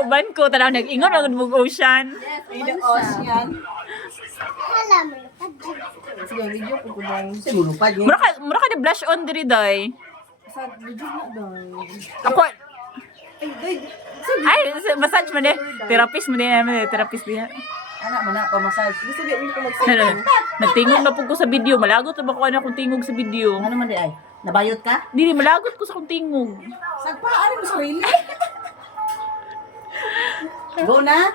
uban ko tanaw nag-ingon ang mug ocean. In the ocean. Hala, malupad dyan. Sige, video ko ko dahil. Kasi mulupad yun. Mura ka na blush on diri day. Sa video na dahil. Ako Ay, day. ay massage man therapist man therapist diha. Anak mo na, pamassage. Gusto din ko mag-send. Nagtingog na pug ko sa video, malagot na ba ko ana kung tingog sa video. Ano man di ay? Nabayot ka? Dili malagot ko sa kung tingog. Sagpa, ano mo sarili? Go na?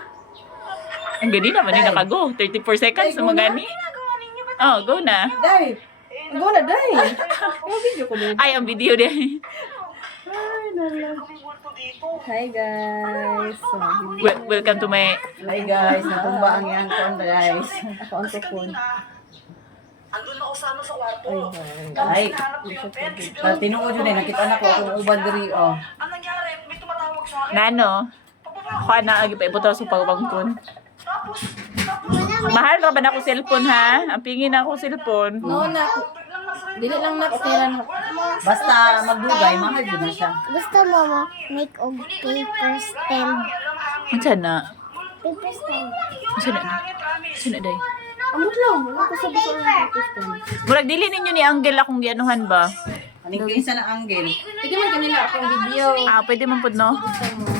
Ang gani naman ni nakago, 34 seconds Ay, na magani. Oh, go na. Day. Go na, day. Yung video ko din. Ay, ang video din. Ay, nala. Hi, guys. So, Welcome to my hi, guys. Natumba ang yan ko, guys. Ako ang tukon. Andun ako sa kwarto. Ay, tinuod yun eh. Nakita na ko kung uban diri, oh. Ang nangyari, may tumatawag sa akin. nano. Ako na agi pa ibuto sa pagpangkon. Mahal ra ba na ako cellphone ha? Ang pingin na ako cellphone. No, na. Dili lang na tira na. Basta magdugay, mahal yun na siya. Gusto mo make og paper stand. Unsa na? Paper stand. Unsa na? Unsa na day? Amot lang. Ako sa gusto ng system. Murag dili ninyo ni Angel akong gianuhan ba? Aning kinsa na angle. Sige man kanila akong video. Ah, pwede man pud no.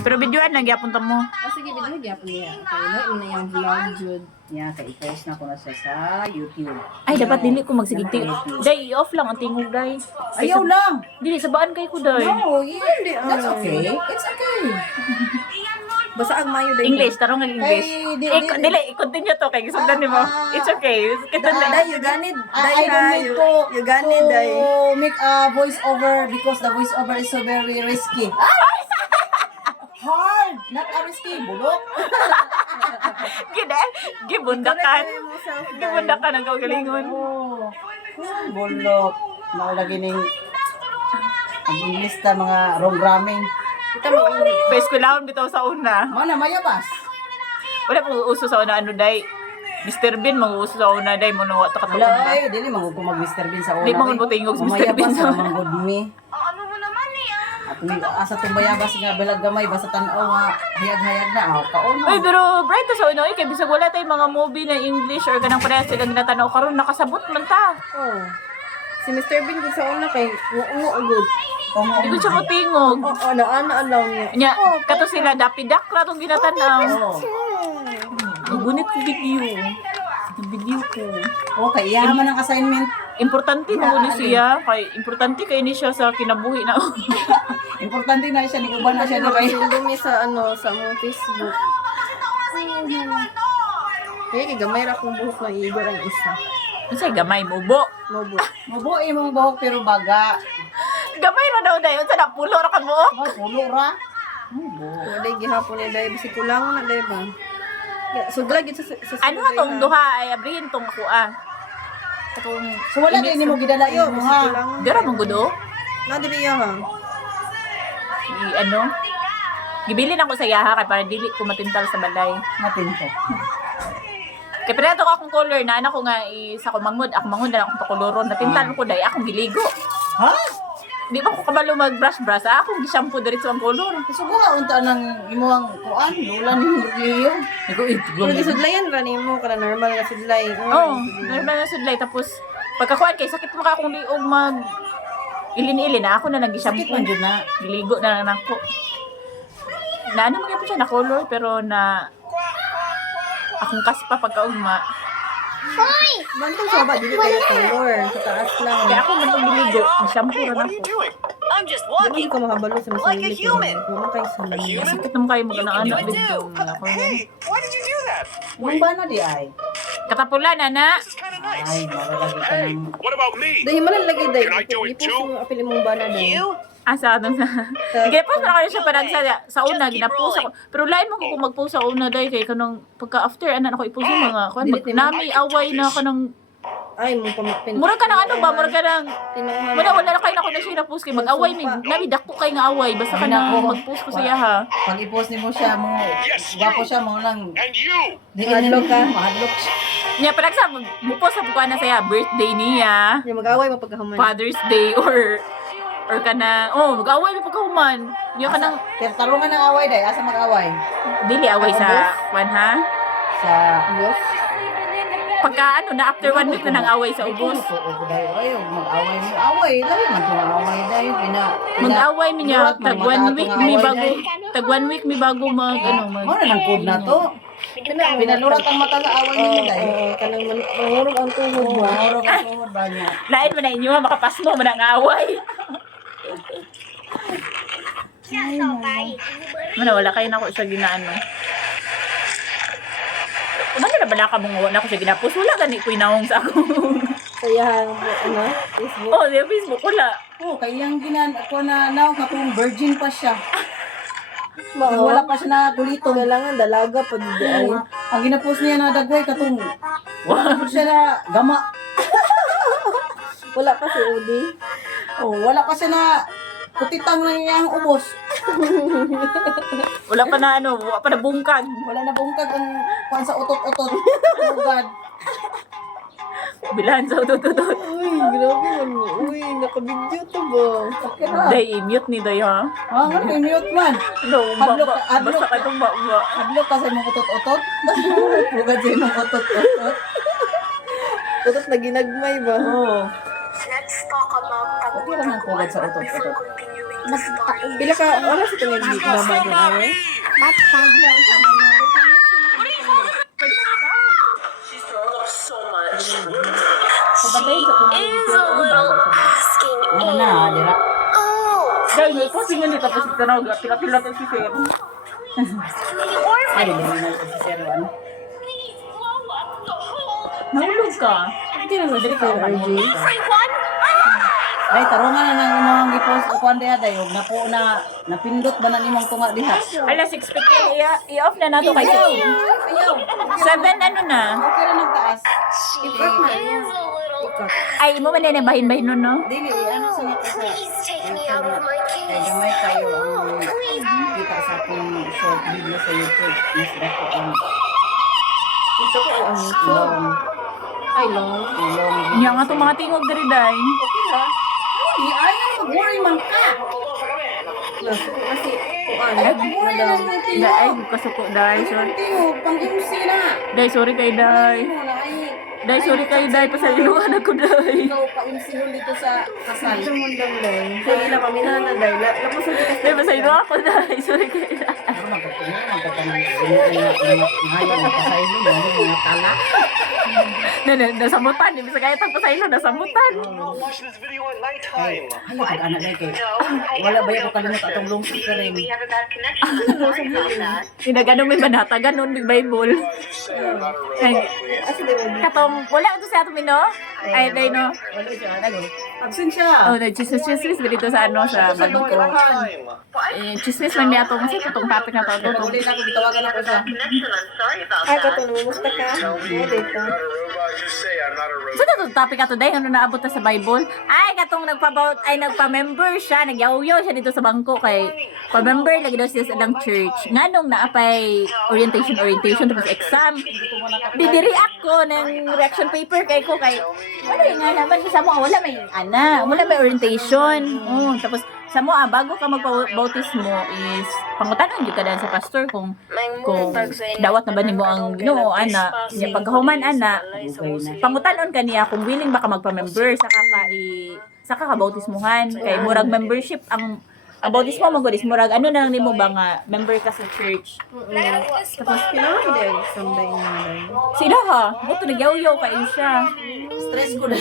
Pero videoan lang gyapon ta mo. Sige, video gyapon niya. Okay, na yung vlog jud. Yeah, kay i-post na ko na siya sa YouTube. Ay, dapat dili ko magsigig tingog. Day, off lang ang tingog, day. Ayaw lang. Dili, sabaan kay ko, day. No, hindi. That's okay. It's okay. Basta ang mayo din. English, tarong ng English. Ay, Dili, i-continue to kay gisugdan nimo. It's okay. Kita na. Day, you got it. I don't need to. You got it, Day. Make a voice over because the voice over is so very risky. Hard, not a risky. Bulok. Gida, gibundakan. Gibundakan ang kaugalingon. Oh, bulok. Naulagi ning English ta mga programming. Kita mo, face ko lang bitaw sa una. Mana mayabas? Wala pong uso sa una, ano, day. Mr. Bean, mag-uso sa una, day. Muna, takatawag Wala ba? ay, dili mangu ko mag Mr. Bean sa una. Di mangun mo tingog sa Mr. Bean sa una. Mamaya ba mi? Ano mo naman eh, At may asa tong bayabas nga balag gamay basta tan-aw nga hayag-hayag na aw kaon. Ay, pero bright sa una, kay bisag wala tayong mga movie na English or kanang parehas sila ginatanaw karon nakasabot man ta. Oh. Si Mr. Bean ko sa una kay ngo good. Hindi ko siya matingog. Ano lang niya. Nya, kato sila dapidak ra tong ginatanaw. Oh. Ang gunit ko video. Ang video ko. Okay, iyaman ang assignment. Importante mo ni siya, kay importante kay ni siya sa kinabuhi na. Importante na siya ni uban na siya ni kay. Dumi sa sa mong Facebook. Kaya gamay ra kong buhok ng igor ang isa. Unsay gamay mo bo? Mobo. Mabuhi mong buhok pero baga. Gamay ra daw dayon sa napulo ra kan mo. Ay, pulo ra. Wala gihapon ni dai basi kulang na dai ba. Sugla gid sa Ano ha tong duha ay abrihin tong ako ah. Katong So wala din nimo gidala iyo ha. dira mong gudo. Na diri ha. Ano? Gibilin ako sa yaha kay para dili ko matintal sa balay. Natin to. Kay pala to akong color na anak ko nga isa ko mangod, ako mangod na akong pakoloron. Natintal ko dai akong giligo. Ha? Di ba ko kabalo mag-brush akong gi-shampoo diretso ang color. Gusto ko nga unta nang imuang kuan, lula ni iyo. Iko Pero gisudlayan ra nimo kana normal nga sudlay. Oh, normal na sudlay tapos pagkakuan kay sakit mo ka akong liog mag ilin-ilin na ako na lang sakit gi-shampoo. man jud na. Giligo na lang ako. Na ano mo siya na color pero na akong kaspa pagkaugma. Hoy! Bantong sa ba dili kayo color sa taas lang. Kaya ako man itong biligo, ang shampoo na What are ako. you doing? I'm just Dili walking. ko makabalo sa Like a masarili ko. human. Wala kay sa A human? Sakit naman kayo You can do mag-anak it dito. too. Hey, why did you do that? Yung ba na di ay? Katapulan, ana. This is kind of nice. Ay, maralagi ka Hey, ng what about me? Dahil man lagi dai. Can I do it Ipost too? mo apil mong bana dai. You? Asa atong sa... Ginapost na kayo siya parang sa una, ginapost ako. Pero lain mo ko kung mag-post sa una dahil kay kanang pagka-after, ana ako i-post yung mga, kuan, Delete mo? nami away na kanang... Ay mo pamapin. Mura ka ng ano ba? Mura ka ng... Tinuhan. Wala na kayo na ako na siya na-post kay mag-away. Nami dako kayo nga away. Basta ka na mag-post ko siya ha. Pag i-post nimo siya mo, gwapo siya mo lang. And you? Di Mahadlok ka. Mahadlok siya. Niya, parang sa, mo-post sa bukuan na saya, birthday niya, Yung mag-away mo pagkahuman. Father's Day, or or kanang mag-away mo pagkahuman. Yung kanang Tarungan ng away day, asa mag-away? dili away sa kwan ha. Sa Ubos. Pagka na after 1 week na nang away sa ubos. Oo, day. Ay, mag-away mo. Away, lahi man itong away day. Mag-away mi niya Lurat, tag 1 magmatato week nga mi away, bago day. tag 1 week mi bago mag Mo na ng code na to. Pinalurat ang mata sa away ninyo day. Kanang mahurog ang tuhod ba? Mahuro ka tuhod ba niya? lain man na inyo makapasmo man ang away. Mana wala kayo na ko sa ginaano. Ano na ba nakabungawa na ko sa ginapos? Wala gani ko inawong sa ako. Kaya, Facebook. Oh, sa Facebook wala. Oo, kaya yung ako na now, katong virgin pa siya. Mao. Wala pa siya na kulito. Kailangan dalaga pa di ay. Ang ginapos niya na dagway, katong wala pa siya na gama. Wala pa si Udi. Oh, wala pa siya na kutitang na niyang ubos. Wala pa na wala pa na bungkag. Wala na bungkag ang kuan sa utot-utot. Oh God. Bilahan sa utot-utot. Uy, grabe man mo. Uy, nakabidyo to ba? Okay na. Day, mute ni Day ha. Ah, ano yung mute man? No, Hadlok ka- hadlok basta ka ka- itong ba. Hadlok ka sa mong utot-utot. Bugad sa mong utot-utot. Tutot na ginagmay ba? Oo. Let's talk about Okay lang ang kulad sa utot-utot. Pila ka, wala sa tingin dito ba ba din awe? Batag daw sa Kapatay sa Ano na, dira. Day, may postingan dito tapos tanaw pila-pila to si Sir. Ay, hindi na si Sir, ano? Nahulog ka. Hindi na si Sir RJ. Ay, tarungan na nang imong gipos o kuan diha dayo. Napo na napindot ba na nimong tunga diha? Alas 6:15 i-off na nato kay 7 ano na. Okay ra nagtaas. Ay mo man na bahin-bahin nun no. Dili, ano sa nako sa ay gamay kayo ang kita sa akong short video sa YouTube. Mas dako ang Gusto ko ang long. ay long. Long. Nya nga tong mga tingog diri Day. Di ay na mag-worry man ka. Kasi kuan. Mag-worry lang mo Day ay kasuko Day. Sorry. tingog pang MC na. Day sorry kay Day. Mo na ay Day sorry kay Day pasayloan ako Day. ikaw pa MC nun dito sa kasal. Sa mundang dahil. Sa ila kami na dahil. Lapos sa kita. Day pasaylo ako Day. Sorry kay Day. Ano magkatanong ngayon pasaylo na mga tala. Nasamutan, di bisa kaya tang pasaylo nasamutan. watch this video at nighttime. Ay, pag-anak na kay. Wala ba yung kalimut atong long speaker rin? We have a bad connection. I'm sorry about that. Inagano may manata ganon big Bible. Ay, Asa di ba? katong wala ito sa ato no? Ay Day no. Wala siya, ano? Absent siya. Oh, chismis dito sa sa bangko. Chismis man niya atong sa itong topic na to. Uli na ako, bitawagan ako siya. Connection. I'm sorry about Ay, that. kato, numusta ka? Ay, dito. So ito topic ato Day ano naabot na sa Bible? Ay katong nagpa-member siya, nagyaw-yaw siya dito sa bangko kay pa-member lagi daw siya sa ilang church. Nganong naapay orientation tapos exam. Didiri ako ng reaction paper kay ko kay ano yung nga naman sa mo wala may orientation. Tapos sa mo bago ka magpa-bautismo is pangutanon gyud ka dan sa pastor kung dawat na ba nimo ang Ginoo ana nya pagkahuman ana pangutanon kaniya kung willing ba ka magpa-member saka ka bautismuhan kay murag membership ang bautismo mo godis murag ano na lang nimo ba nga member ka sa church. Tapos, kailangan ko din exam day nga day. Sila ha, buto nagyaw-yaw kayo siya. Stress ko na.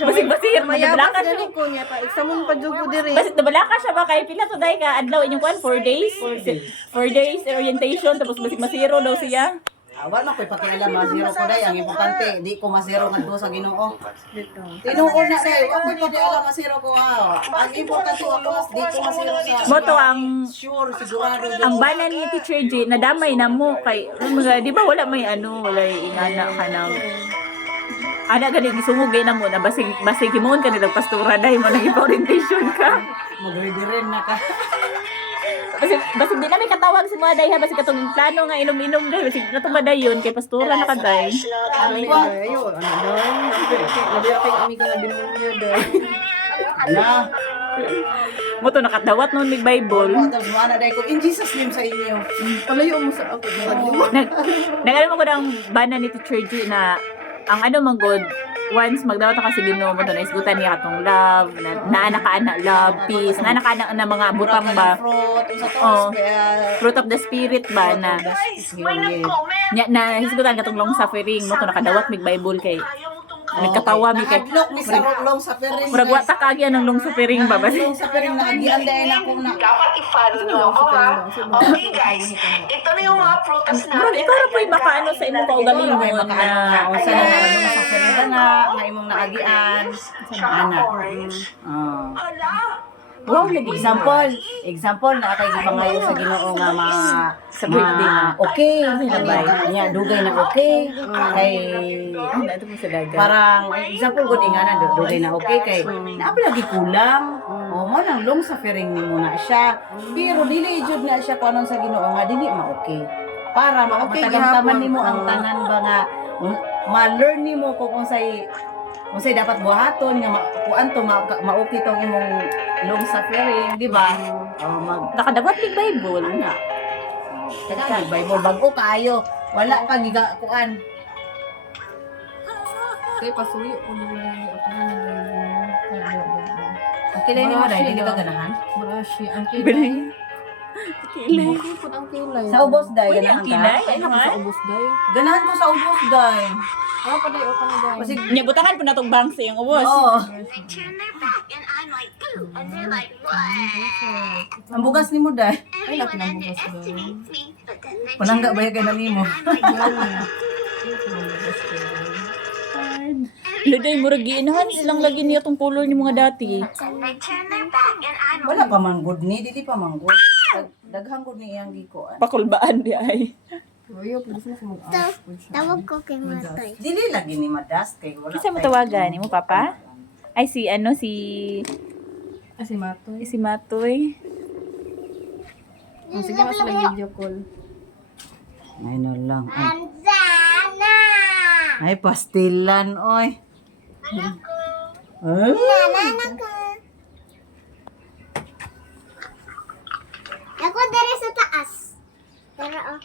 Basig-basig, Mayabas nabala ka na siya. rin ko niya. Exam mo pa dyan ko diri. Basig nabala ka siya ba kay pila to day ka adlaw inyong kwan 4 days. 4 days orientation tapos basig masiro daw siya. Wala ko'y pakialam, masiro ko day. Ang importante, di ko masiro ngadto sa Ginoo. Dito. Tinuod na day, ako'y pakialam masiro ko ha. Ang importante ako, di ko masiro sa... Moto ang Sure, sigurado. ang banan ni Teacher J nadamay na mo kay mga di ba wala may wala ingana ka nang ana gani gisungugay na mo na basig himon ka nilang pastora dai mo nang orientation ka. Mag-ready rin na ka. Basig di namin katawag si mga day ha basig katong plano nga inom-inom day basig katong yun kay pastora na ka day. Ay, ayo, ano daw? Labi aking amiga nga demonyo daw. Na, Mo to nakadawat noon mig Bible. Tapos mana dahil ko, in Jesus name sa inyo. Palayo mo sa ako. Nag-alam ko ng bana ni Teacher G na ang ano man god once magdawat ka sa Ginoo mo to na isgutan niya katong love na anak love peace na anak na mga butang ba Fruit, sa Oh. tos, kaya... fruit of the spirit ba na May nag-comment. nya na hisgutan katong long suffering mo to nakadawat mig Bible kay Ayaw mo tong nagkatawa mi kay Nahadlok ni sa long sa perin. murag wa ta kagya ng long suffering ba ba Long sa perin, nakagian dahil ako na... dapat i-follow nyo ako ha. Okay guys, ito na yung mga prutas murag natin. ikaw ra po'y makaano sa imong kaugalingon May na makaano na. O sa long sa perin ka na, nga imong naagian. Ana. Oh. Hala, wow lagi Example na kay gipangayo sa Ginoo nga Sa birthday na. okay, sabay niya dugay na okay. Kay ano mo sa dagat parang example gud nga na dugay na okay kay naapa lagi kulang. O mo nang long suffering nimo na siya. Pero dili jud na siya kuanon sa Ginoo nga dili ma-okay. Para ma-okay taman nimo ang tanan ba nga ma-learn nimo kung unsay dapat buhaton nga kuan to ma-okay tong imong long suffering, di ba? nakadawat mig Bible Ana. Teka, Bible bago kayo. Wala pa giga kuan. Kaya pasuyo ko nila. Okay lang nimo dai dili ka ganahan. Marashi. Ang Bili. kilay. Kilay. Hindi po ang kilay. Sa ubos dai Pwede ganahan ang kilay. ka. Ay, naku sa ubos dayo. Ganahan ko sa ubos dai. Ah, paday o dayo. Kasi Nya butangan po natong bang sa iyong ubos. oo, they turn their back and I'm like, ooh, and they're like, what? ang bugas nimo dai. Ay, laki ng bukas dayo. Me, but then they Palangga ba kay nimo? Luday murag gi-enhance lang lagi niya tong color ni mga dati. they turn their back and I'm Wala pa man good ni, dili pa man good. Daghang good ni iyang gikuan. Pakulbaan di ay. Ayo, pwede sa mag-ask. Tawag ko kay Matay. Dili lagi ni madas kay wala. Kinsa mo tawagan mo papa? Ay si ano si Ah, si Matoy. si Matoy. Oh, sige, mas lang video call. Ay na lang. Anzana! Ay pastilan oy. Ay. Nana ka. Ako dere sa taas. Pero oh.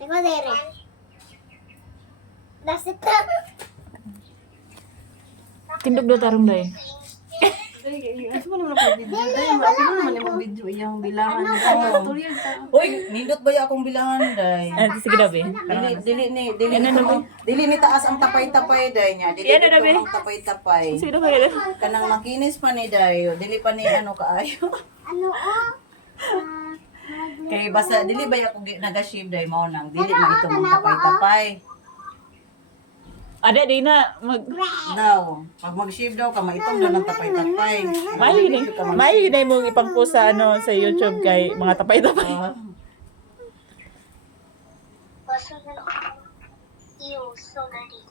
Ako dere. Nasa taas. Tindog do tarong day. Ano mo naman ako video? Dahil ano naman yung video iyang bilangan. Tuloy Uy, nindot ba akong bilangan day? Ah, sige dabi. Dili ni taas ang tapay-tapay day niya. Dili Yan na, dito Dabi. ang tapay-tapay. Sige dabi. Kanang makinis pa ni day. Dili pa ni ano kaayo. Ano oh? Kay basta dili ba ako naga-shave day mao nang dili na ito mong tapay-tapay. Ada di na mag Daw, pag mag-shave daw ka maitong na ng tapay-tapay. May na mo ipang-post sa ano sa YouTube kay mga tapay-tapay. Ew, so dirty.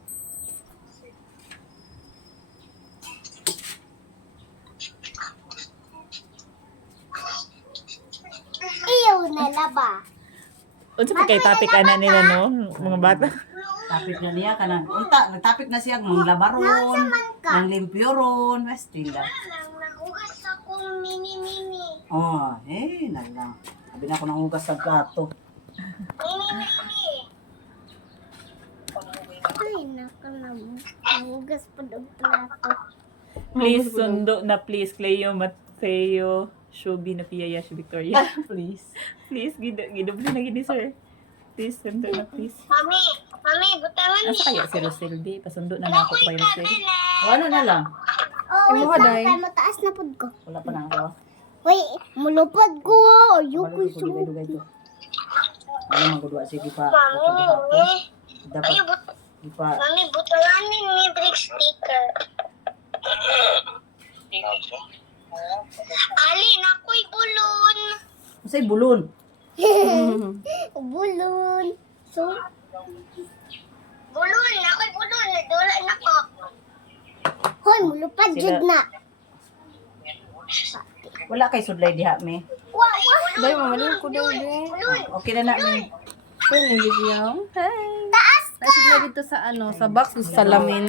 Iyo na laba. Unsa pa kay topic ana nila no mga bata. Tapik na niya kanang unta, nagtapik na siya ng labaron, ng limpyoron, westila. Nagugas akong mini-mini. Oh, nala. Sabi na ako nang hugas sa plato. Mini-mini. Ay, nahugas pa daw plato. Please sundo na please Cleo Mateo Shubi na Piyaya si Victoria. Please. Please gidobli na gini sir. Please sundo na please. Mami, butangan Asa kaya si Roseldi? Pasundo na na ako kay Roseldi. O ano na lang? Oh, wait Imo ka, lang. Day. Kaya mataas na pod ko. Wala pa na ako. Wait, mulupad ko. Ayoko Balik ko sumupad. dugay to. Ano magudwa sige pa. Mami, Dapat ayo di pa. Mami, butangan ni brick sticker. Alin, ako'y bulon. Masay bulon. Bulon. So, Bulon, ako'y bulon. Nadula na ko. hoy, mulupad Sila- jud na. Wala kay sudlay diha me. Dahil mamaling ko daw din. Okay na na me. Pwede video. Hey. Taas ka! Nasa dito sa ano, sa box sa salamin.